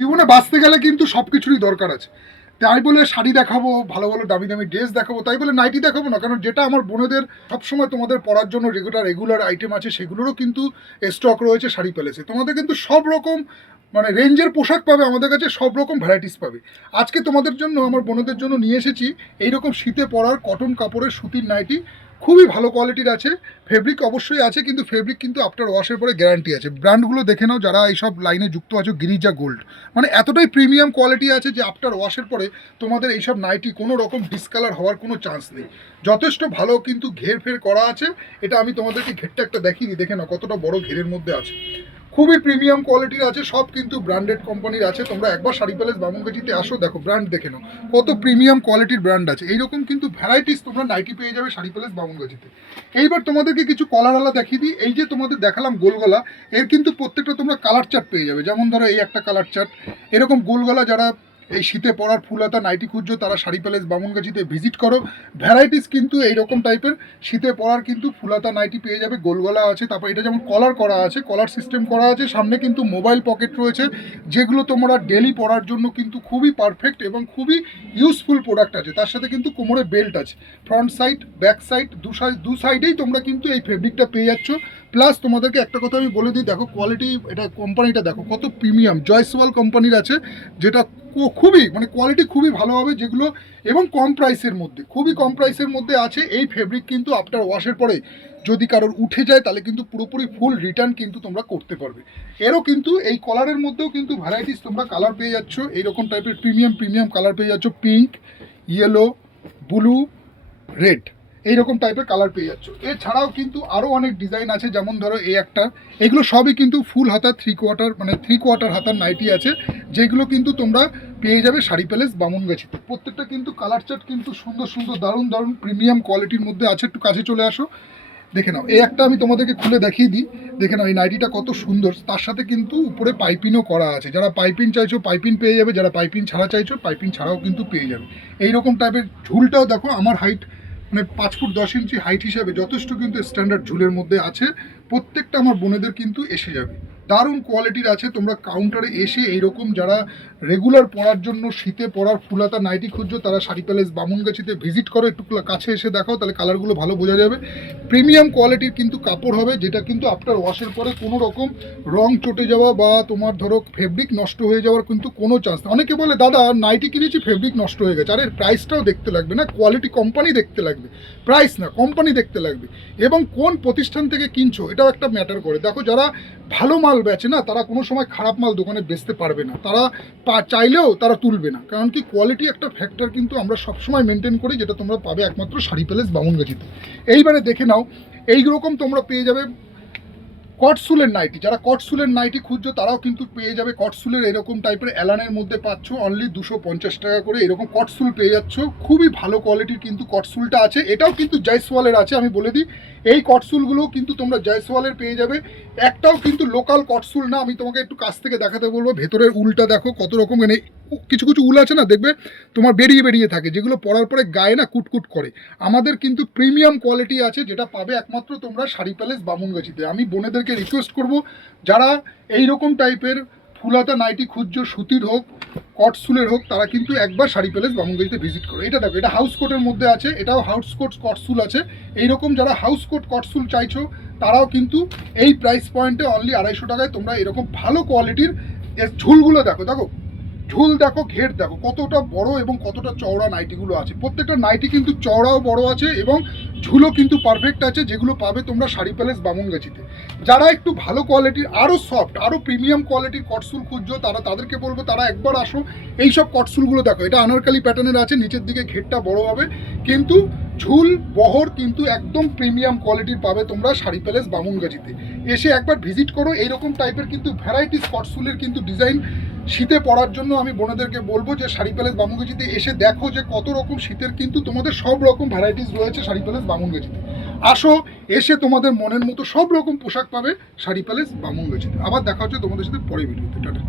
জীবনে বাঁচতে গেলে কিন্তু সব কিছুরই দরকার আছে। তাই বলে শাড়ি দেখাবো, ভালো, ভালো দামি, দামি ড্রেস দেখাবো, তাই বলে নাইটি দেখাবো না। কারণ যেটা আমার বোনেদের সবসময় তোমাদের পরার জন্য রেগুলার আইটেম আছে, সেগুলোরও কিন্তু স্টক রয়েছে শাড়ি প্যালেসে। তোমাদের কিন্তু সব রকম মানে রেঞ্জের পোশাক পাবে আমাদের কাছে, সব রকম ভ্যারাইটিস পাবে। আজকে তোমাদের জন্য, আমার বোনেদের জন্য নিয়ে এসেছি এইরকম শীতে পরার কটন কাপড়ের সুতির নাইটি। খুবই ভালো কোয়ালিটির আছে, ফেব্রিক অবশ্যই আছে, কিন্তু ফেব্রিক কিন্তু আফটার ওয়াশের পরে গ্যারান্টি আছে। ব্র্যান্ডগুলো দেখে নাও যারা এইসব লাইনে যুক্ত আছে, গিরিজা গোল্ড, মানে এতটাই প্রিমিয়াম কোয়ালিটি আছে যে আফটার ওয়াশের পরে তোমাদের এইসব নাইটি কোনো রকম ডিসকালার হওয়ার কোনো চান্স নেই। যথেষ্ট ভালো কিন্তু ঘের ফের করা আছে। এটা আমি তোমাদেরকে ঘেরটা একটা দেখিনি, দেখে নাও কতটা বড় ঘেরের মধ্যে আছে। খুবই প্রিমিয়াম কোয়ালিটির আছে, সব কিন্তু ব্র্যান্ডেড কোম্পানির আছে। তোমরা একবার শাড়ি প্যালেস বামুনগাছিতে আসো, দেখো ব্র্যান্ড দেখে নাও কত প্রিমিয়াম কোয়ালিটির ব্র্যান্ড আছে। এইরকম কিন্তু ভ্যারাইটিস তোমরা নাইটি পেয়ে যাবে শাড়ি প্যালেস বামুনগাছিতে। এইবার তোমাদেরকে কিছু কলারওয়ালা দেখিয়ে দিই। এই যে তোমাদের দেখালাম গোলগলা, এর কিন্তু প্রত্যেকটা তোমরা কালার চার্ট পেয়ে যাবে। যেমন ধরো এই একটা কালার চার্ট, এরকম গোলগলা যারা এই শীতে পরার ফুলহাতা নাইটি খুঁজছো তারা শাড়ি প্যালেস বামুনগাছিতে ভিজিট করো। ভ্যারাইটিস কিন্তু এইরকম টাইপের শীতে পরার কিন্তু ফুলহাতা নাইটি পেয়ে যাবে। গোলগলা আছে, তারপর এটা যেমন কলার করা আছে, কলার সিস্টেম করা আছে, সামনে কিন্তু মোবাইল পকেট রয়েছে, যেগুলো তোমরা ডেলি পরার জন্য কিন্তু খুবই পারফেক্ট এবং খুবই ইউজফুল প্রোডাক্ট আছে। তার সাথে কিন্তু কোমরে বেল্ট আছে, ফ্রন্ট সাইড ব্যাক সাইড দু সাইডেই তোমরা কিন্তু এই ফেব্রিকটা পেয়ে যাচ্ছ। প্লাস তোমাদেরকে একটা কথা আমি বলে দিই, দেখো কোয়ালিটি, এটা কোম্পানিটা দেখো কত প্রিমিয়াম, জয়সওয়াল কোম্পানির আছে, যেটা খুবই মানে কোয়ালিটি খুবই ভালো হবে যেগুলো, এবং কম প্রাইসের মধ্যে, খুবই কম প্রাইসের মধ্যে আছে। এই ফেব্রিক কিন্তু আফটার ওয়াশের পরে যদি কারোর উঠে যায় তাহলে কিন্তু পুরোপুরি ফুল রিটার্ন কিন্তু তোমরা করতে পারবে। এরও কিন্তু এই কলারের মধ্যেও কিন্তু ভ্যারাইটিস তোমরা কালার পেয়ে যাচ্ছ, এইরকম টাইপের প্রিমিয়াম কালার পেয়ে যাচ্ছ, পিঙ্ক, ইয়েলো, ব্লু, রেড, এইরকম টাইপের কালার পেয়ে যাচ্ছ। এছাড়াও কিন্তু আরও অনেক ডিজাইন আছে, যেমন ধরো এই একটা, এগুলো সবই কিন্তু ফুল হাতা থ্রি কোয়ার্টার হাতার নাইটি আছে, যেগুলো কিন্তু তোমরা পেয়ে যাবে শাড়ি প্যালেস বামুনগাছিতে। প্রত্যেকটা কিন্তু কালার চার্ট কিন্তু সুন্দর সুন্দর দারুণ দারুণ প্রিমিয়াম কোয়ালিটির মধ্যে আছে। একটু কাছে চলে আসো, দেখে নাও। এই একটা আমি তোমাদেরকে খুলে দেখিয়ে দিই, দেখে নাও এই নাইটিটা কত সুন্দর। তার সাথে কিন্তু উপরে পাইপিনও করা আছে, যারা পাইপিন চাইছো পাইপিন পেয়ে যাবে, যারা পাইপিন ছাড়া চাইছো পাইপিন ছাড়াও কিন্তু পেয়ে যাবে। এইরকম টাইপের ঝুলটাও দেখো, আমার হাইট মানে 5 ফুট 10 ইঞ্চি হাইট হিসাবে যথেষ্ট কিন্তু স্ট্যান্ডার্ড ঝুলের মধ্যে আছে। প্রত্যেকটা আমার বোনেদের কিন্তু এসে যাবে, দারুণ কোয়ালিটির আছে। তোমরা কাউন্টারে এসে এইরকম যারা রেগুলার পরার জন্য শীতে পরার ফুলাতা নাইটি খুঁজছো তারা শাড়ি প্যালেস বামুনগাছিতে ভিজিট করো। একটু কাছে এসে দেখাও, তাহলে কালারগুলো ভালো বোঝা যাবে। প্রিমিয়াম কোয়ালিটির কিন্তু কাপড় হবে, যেটা কিন্তু আফটার ওয়াশের পরে কোনো রকম রং চটে যাওয়া বা তোমার ধরো ফেব্রিক নষ্ট হয়ে যাওয়ার কিন্তু কোনো চান্স নেই। অনেকে বলে দাদা নাইটি কিনেছি ফেব্রিক নষ্ট হয়ে গেছে, আরে প্রাইসটাও দেখতে লাগবে না, কোয়ালিটি কোম্পানি দেখতে লাগবে, প্রাইস না কোম্পানি দেখতে লাগবে, এবং কোন প্রতিষ্ঠান থেকে কিনছো এটাও একটা ম্যাটার করে। দেখো যারা ভালো মাল বেচে না, তারা কোনো সময় খারাপ মাল দোকানে বেচতে পারবে না, তারা চাইলেও তারা তুলবে না, কারণ কি কোয়ালিটি একটা ফ্যাক্টর কিন্তু আমরা সবসময় মেনটেন করি, যেটা তোমরা পাবে একমাত্র শাড়ি প্যালেস বামুনগাছিতে। এইবারে দেখে নাও, এইরকম তোমরা পেয়ে যাবে কটসুলের নাইটি। যারা কটসুলের নাইটি খুঁজছো তারাও কিন্তু পেয়ে যাবে কটসুলের এরকম টাইপের অ্যালানের মধ্যে পাচ্ছ অনলি 250 টাকা করে। এরকম কটসুল পেয়ে যাচ্ছ, খুবই ভালো কোয়ালিটির কিন্তু কটসুলটা আছে। এটাও কিন্তু জয়সওয়ালের আছে, আমি বলে দিই এই কটসুলগুলোও কিন্তু তোমরা জয়সওয়ালের পেয়ে যাবে। একটাও কিন্তু লোকাল কটসুল না, আমি তোমাকে একটু কাছ থেকে দেখাতে বলবো। ভেতরের উলটা দেখো কত রকম, মানে কিছু কিছু উল আছে না, দেখবে তোমার বেরিয়ে থাকে, যেগুলো পরার পরে গায়ে না কুটকুট করে। আমাদের কিন্তু প্রিমিয়াম কোয়ালিটি আছে, যেটা পাবে একমাত্র তোমরা শাড়ি প্যালেস বামুনগাছিতে। আমি বোনেদেরকে রিকোয়েস্ট করব, যারা এই রকম টাইপের ফুলাতা নাইটি খুঁজছো, সুতির হোক কটসুলের হোক, তারা কিন্তু একবার শাড়ি প্যালেস বামুনগাছিতে ভিজিট করো। এটা দেখো, এটা হাউস কোটের মধ্যে আছে, এটাও হাউস কোট কটসুল আছে। এইরকম যারা হাউস কোট কটসুল চাইছো তারাও কিন্তু এই প্রাইস পয়েন্টে অনলি 250 টাকায় তোমরা এরকম ভালো কোয়ালিটির ঝুলগুলো দেখো, ঝুল দেখো, ঘের দেখো কতটা বড় এবং কতটা চওড়া নাইটিগুলো আছে। প্রত্যেকটা নাইটি কিন্তু চওড়াও বড় আছে এবং ঝুলও কিন্তু পারফেক্ট আছে, যেগুলো পাবে তোমরা শাড়ি প্যালেস বামুনগাছিতে। যারা একটু ভালো কোয়ালিটির, আরও সফট, আরও প্রিমিয়াম কোয়ালিটির কটসুল খুঁজছো, তাদেরকে বলবো তারা একবার আসো। এইসব কটসুলগুলো দেখো, এটা আনারকালি প্যাটার্নের আছে, নিচের দিকে ঘেরটা বড় হবে, কিন্তু ঝুল বহর কিন্তু একদম প্রিমিয়াম কোয়ালিটির পাবে তোমরা শাড়ি প্যালেস বামুনগাছিতে। এসে একবার ভিজিট করো। এইরকম টাইপের কিন্তু ভ্যারাইটিস কটসুলের কিন্তু ডিজাইন শীতে পরার জন্য আমি বোনেদেরকে বলবো যে শাড়ি প্যালেস বামুনগাছিতে এসে দেখো যে কত রকম শীতের কিন্তু তোমাদের সব রকম ভ্যারাইটিস রয়েছে শাড়ি প্যালেস বামুনগাছিতে। আসো, এসে তোমাদের মনের মতো সব রকম পোশাক পাবে শাড়ি প্যালেস বামুনগাছিতে। আবার দেখা হচ্ছে তোমাদের সাথে পরে ভিডিওতে। টাটা।